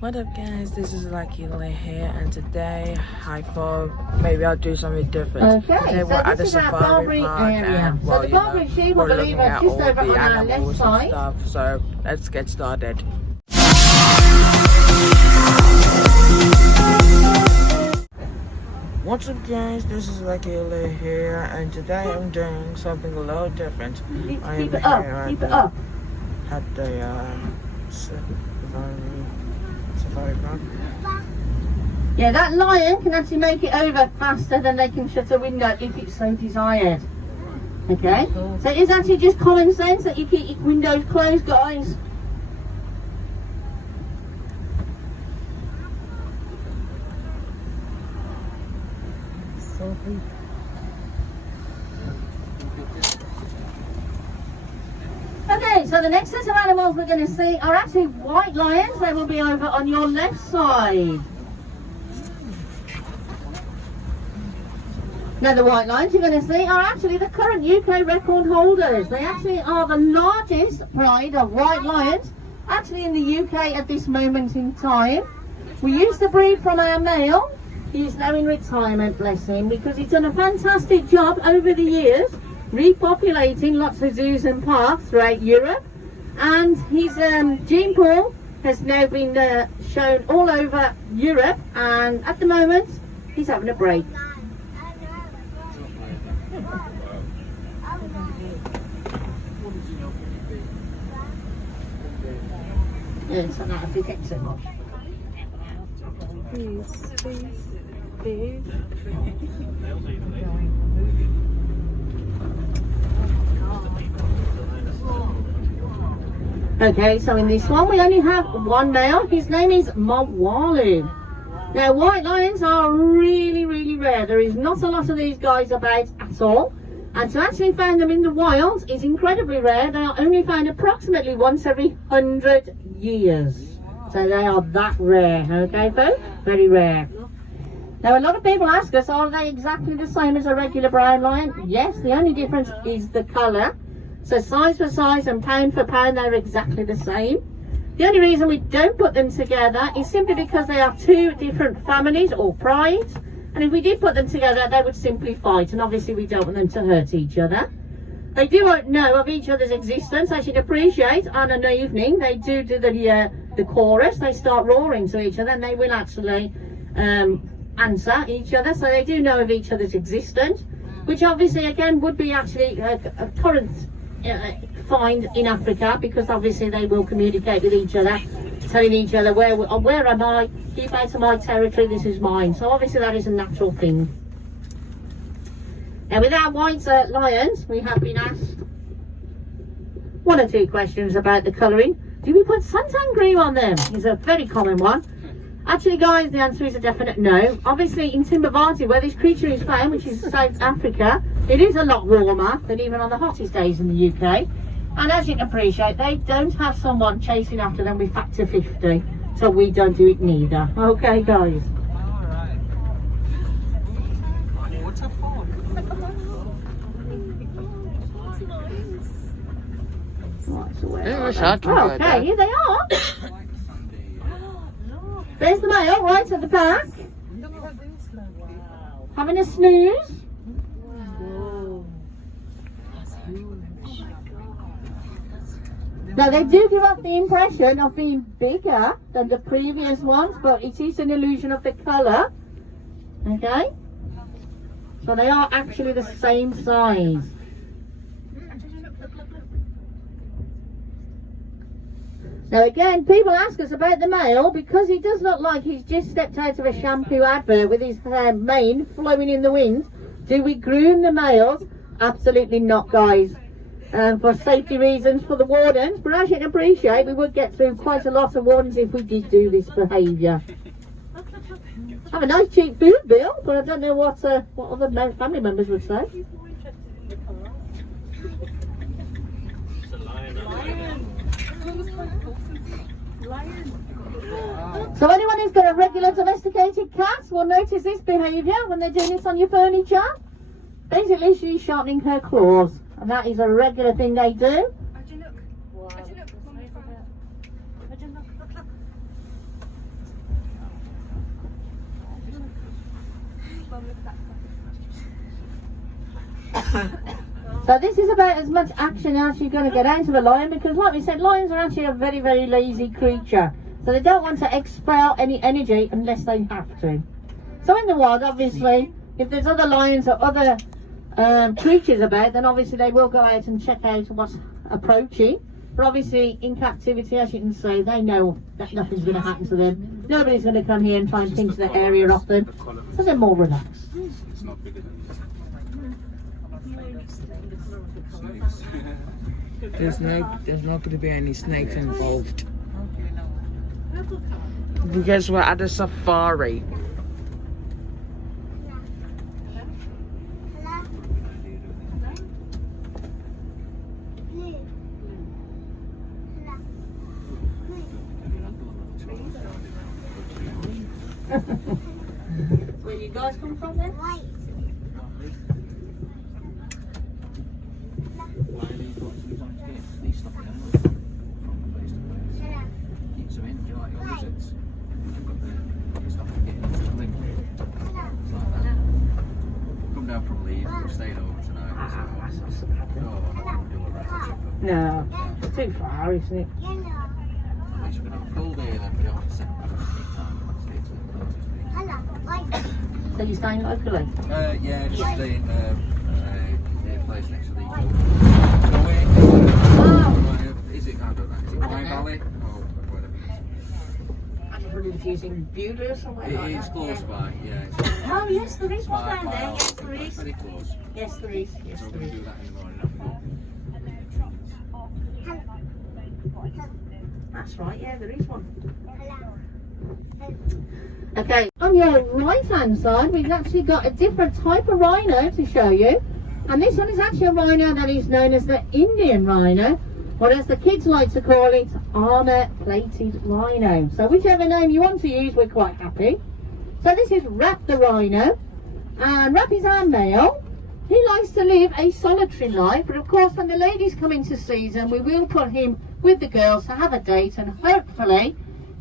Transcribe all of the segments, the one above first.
What up guys, this is Lucky Lay here, and today I thought maybe I'll do something different. Okay, today so we're at the this is our safari Barbary park area. and So the Barbary sheep, we're I believe, looking are at just all over the on our left animals and side. stuff, so let's get started. What's up guys, this is Lucky Lay here, and today I'm doing something a little different. I am Keep it here up. At the safari park. Yeah, that lion can actually make it over faster than they can shut a window if it's so desired. Okay? So it is actually just common sense that you keep your windows closed, guys. Okay, so the next set of animals we're going to see are actually white lions. They will be over on your left side. Now the white lions you're going to see are actually the current UK record holders. They actually are the largest pride of white lions actually in the UK at this moment in time. We used to breed from our male. He's now in retirement, bless him, because he's done a fantastic job over the years repopulating lots of zoos and parks throughout Europe, and his gene pool has now been shown all over Europe, and at the moment he's having a break. Yeah, it's not if you take so much. Please. Okay, so in this one we only have one male. His name is Mwalu. Now white lions are really rare. There is not a lot of these guys about at all. And to actually find them in the wild is incredibly rare. They are only found approximately once every 100 years. So they are that rare, okay folks? Very rare. Now a lot of people ask us, are they exactly the same as a regular brown lion? Yes, the only difference is the colour. So size for size and pound for pound, they're exactly the same. The only reason we don't put them together is simply because they are two different families or prides. And if we did put them together, they would simply fight. And obviously we don't want them to hurt each other. They do know of each other's existence. As you'd appreciate, on an evening, they do the chorus. They start roaring to each other and they will actually answer each other. So they do know of each other's existence, which obviously again would be actually a current find in Africa, because obviously they will communicate with each other, telling each other where am I, keep out of my territory, this is mine. So obviously that is a natural thing. Now with our white lions, we have been asked one or two questions about the colouring. Do we put suntan cream on them? Is a very common one. Actually guys, the answer is a definite no. Obviously in Timbavati, where this creature is found, which is South Africa, it is a lot warmer than even on the hottest days in the UK. And as you can appreciate, they don't have someone chasing after them with factor 50. So we don't do it neither. Okay guys. Right, so okay, here they are. There's the male right at the back, having a snooze. Now they do give off the impression of being bigger than the previous ones, but it is an illusion of the colour. Okay? So they are actually the same size. Now again, people ask us about the male, because he does look like he's just stepped out of a shampoo advert with his mane flowing in the wind. Do we groom the males? Absolutely not, guys. For safety reasons for the wardens, but as you can appreciate, we would get through quite a lot of wardens if we did do this behaviour. Have a nice cheap food bill, but I don't know what other family members would say. So anyone who's got a regular domesticated cat will notice this behaviour when they're doing this on your furniture. Basically, she's sharpening her claws, and that is a regular thing they do. So this is about as much action as you're going to get out of a lion, because like we said, lions are actually a very, very lazy creature. So they don't want to expel any energy unless they have to. So in the wild, obviously, if there's other lions or other creatures about, then obviously they will go out and check out what's approaching. But obviously in captivity, as you can see, they know that nothing's going to happen to them. Nobody's going to come here and try and pinch the area off them. So they're more relaxed. It's not bigger than There's not going to be any snakes involved. Because we're at a safari. Where you guys come from then? Come down from Leeds, we're staying over tonight. No, it's too far, isn't it? At least we're going to have a full day then, we don't have to sit back and take time. So you're staying locally? Yeah, just staying a place next to the is it, I don't know, is it Wine Valley? Or whatever it is. I'm really confusing Buda or somewhere like It's that. close by, yeah. It's Oh yes, there is one Smart down there. Mile. Yes, there is. Very close. Yes, there is. Yes, So we're there going to is. do that in the morning. That's right. Yeah, there is one. Okay, on your right hand side we've actually got a different type of rhino to show you, and this one is actually a rhino that is known as the Indian rhino, or as the kids like to call it, armour plated rhino. So whichever name you want to use, we're quite happy. So this is Rap the rhino, and Rap is our male. He likes to live a solitary life, but of course when the ladies come into season we will put him with the girls to have a date, and hopefully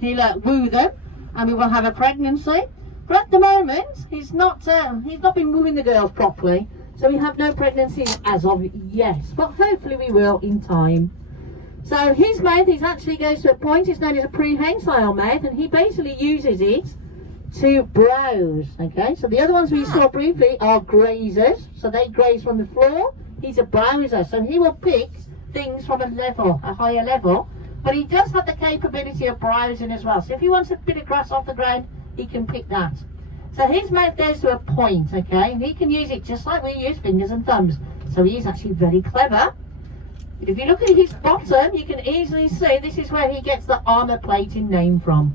he'll woo them and we will have a pregnancy. But at the moment he's not been wooing the girls properly, so we have no pregnancies as of yet, but hopefully we will in time. So his mouth actually goes to a point, it's known as a prehensile mouth, and he basically uses it to browse. Okay, so the other ones we saw briefly are grazers, so they graze from the floor. He's a browser, so he will pick things from a higher level, but he does have the capability of browsing as well. So if he wants a bit of grass off the ground, he can pick that. So his mouth goes to a point, okay, and he can use it just like we use fingers and thumbs. So he is actually very clever. But if you look at his bottom, you can easily see this is where he gets the armour plating name from.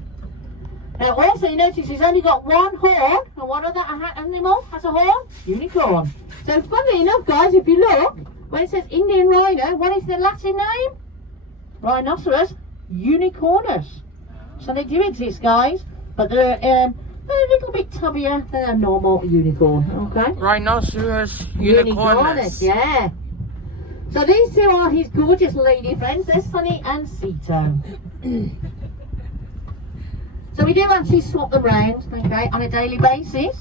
Now also you notice he's only got one horn, and what other animal has a horn? Unicorn. So funnily enough guys, if you look, when it says Indian rhino, what is the Latin name? Rhinoceros unicornus. So they do exist guys, but they're a little bit tubbier than a normal unicorn, okay? Rhinoceros unicornus. Yeah. So these two are his gorgeous lady friends, they're Sunny and Sito. So we do actually swap them round, okay, on a daily basis.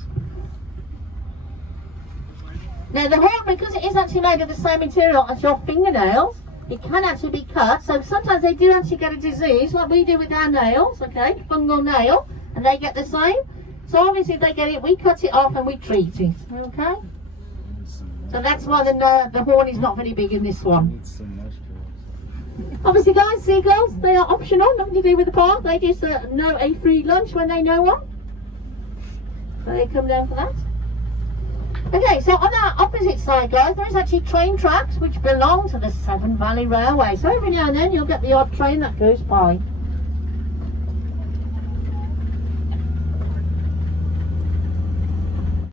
Now the horn, because it is actually made of the same material as your fingernails, it can actually be cut. So sometimes they do actually get a disease, like we do with our nails, okay, fungal nail, and they get the same. So obviously if they get it, we cut it off and we treat it, okay? So that's why the horn is not very big in this one. Obviously guys, seagulls, they are optional, nothing to do with the park. They just know a free lunch when they know one. So they come down for that. Okay, so on our opposite side guys, there is actually train tracks which belong to the Severn Valley Railway. So every now and then you'll get the odd train that goes by.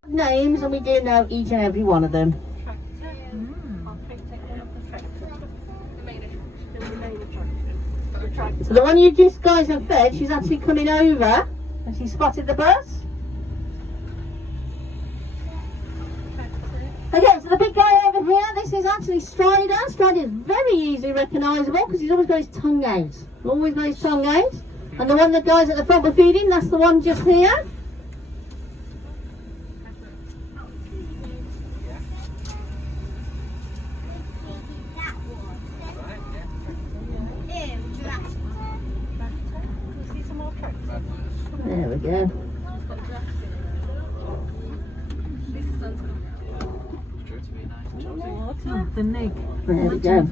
Names, and we do know each and every one of them. So the one you just guys have fed, she's actually coming over and she spotted the bus. Okay, so the big guy over here, this is actually Strider. Strider is very easily recognisable because he's always got his tongue out. Always got his tongue out. And the one that guys at the front were feeding, that's the one just here. we go. The neck. There we go.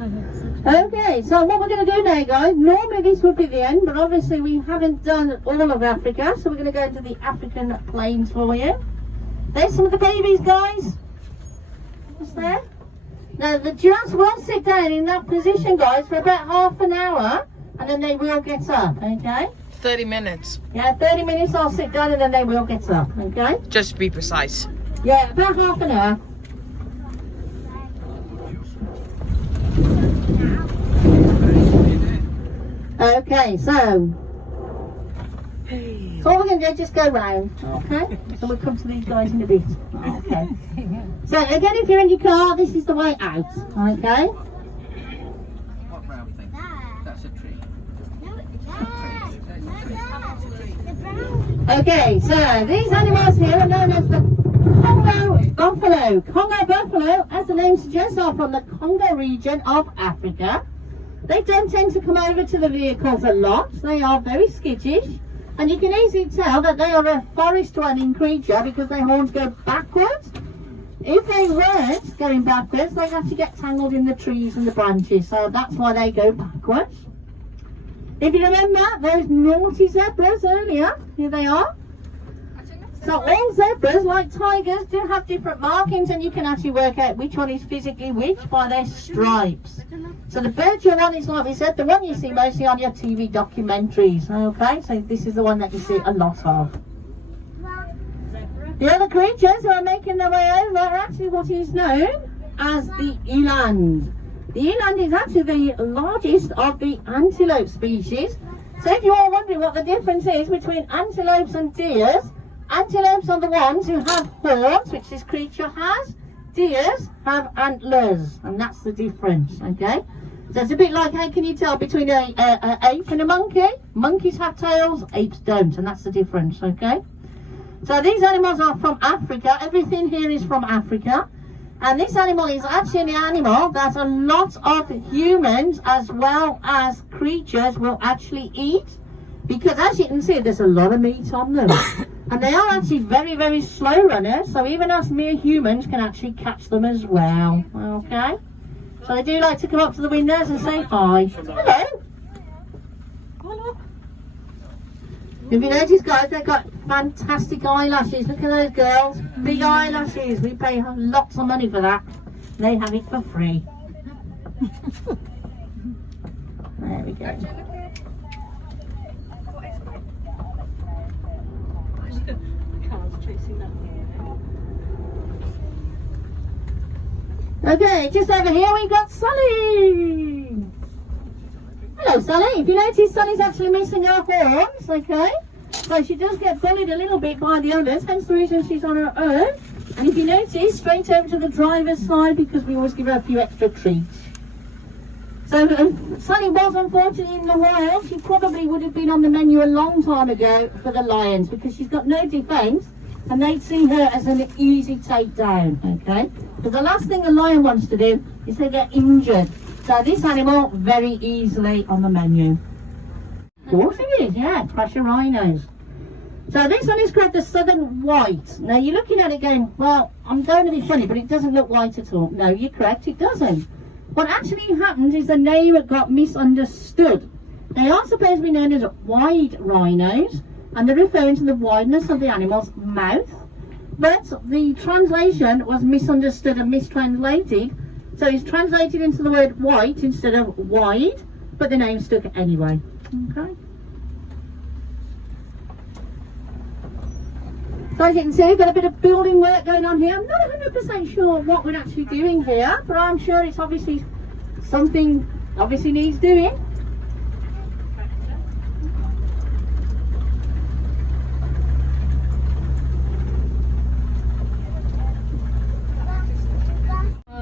Okay, so what we're going to do now, guys, normally this would be the end, but obviously we haven't done all of Africa, so we're going to go to the African plains for you. There's some of the babies, guys. What's there? Now, the giraffes will sit down in that position, guys, for about half an hour, and then they will get up, okay? 30 minutes. Yeah, 30 minutes I'll sit down and then they will get up, okay? Just to be precise. Yeah, about half an hour. Okay, so all we're going to do is just go round, okay? So we'll come to these guys in a bit, okay? So again, if you're in your car, this is the way out, okay? What round thing? That's a tree. Okay, so these animals here are known as the Congo buffalo. Congo buffalo, as the name suggests, are from the Congo region of Africa. They don't tend to come over to the vehicles a lot. They are very skittish. And you can easily tell that they are a forest-dwelling creature because their horns go backwards. If they weren't going backwards, they'd have to get tangled in the trees and the branches. So that's why they go backwards. If you remember those naughty zebras earlier, here they are. So all zebras, like tigers, do have different markings, and you can actually work out which one is physically which by their stripes. So the Berger one is, like we said, the one you see mostly on your TV documentaries. Okay, so this is the one that you see a lot of. The other creatures who are making their way over are actually what is known as the eland. The eland is actually the largest of the antelope species. So if you are wondering what the difference is between antelopes and deers, antelopes are the ones who have horns, which this creature has. Deers have antlers, and that's the difference, okay? So it's a bit like, how can you tell between an ape and a monkey? Monkeys have tails, apes don't, and that's the difference, okay? So these animals are from Africa. Everything here is from Africa. And this animal is actually an animal that a lot of humans as well as creatures will actually eat. Because as you can see, there's a lot of meat on them. And they are actually very, very slow runners. So even us mere humans can actually catch them as well. Okay? So they do like to come up to the windows and say hi. Hello. Hello. If you notice, guys, they've got fantastic eyelashes. Look at those girls. Big eyelashes. We pay lots of money for that. They have it for free. There we go. Okay, just over here we've got Sully. Hello, Sully. If you notice, Sully's actually missing her horns, okay? So she does get bullied a little bit by the others, hence the reason she's on her own. And if you notice, straight over to the driver's side because we always give her a few extra treats. So if Sully was unfortunately in the wild, she probably would have been on the menu a long time ago for the lions because she's got no defence and they'd see her as an easy takedown, okay? Because the last thing a lion wants to do is to get injured. So this animal, very easily on the menu. Of course it is, yeah, Prussia rhinos. So this one is called the Southern White. Now you're looking at it going, well, I'm going to be funny, but it doesn't look white at all. No, you're correct, it doesn't. What actually happened is the name got misunderstood. They are supposed to be known as wide rhinos, and they're referring to the wideness of the animal's mouth. But the translation was misunderstood and mistranslated. So it's translated into the word white instead of wide, but the name stuck anyway. Okay. So as you can see, we've got a bit of building work going on here. I'm not 100% sure what we're actually doing here, but I'm sure it's obviously something obviously needs doing.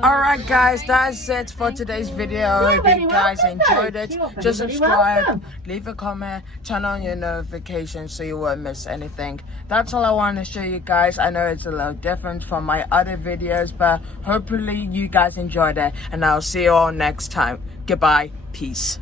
Alright guys, that's it for today's video. I hope you guys enjoyed it. Just subscribe, leave a comment, turn on your notifications so you won't miss anything. That's all I want to show you guys. I know it's a little different from my other videos, but hopefully you guys enjoyed it, and I'll see you all next time. Goodbye, peace.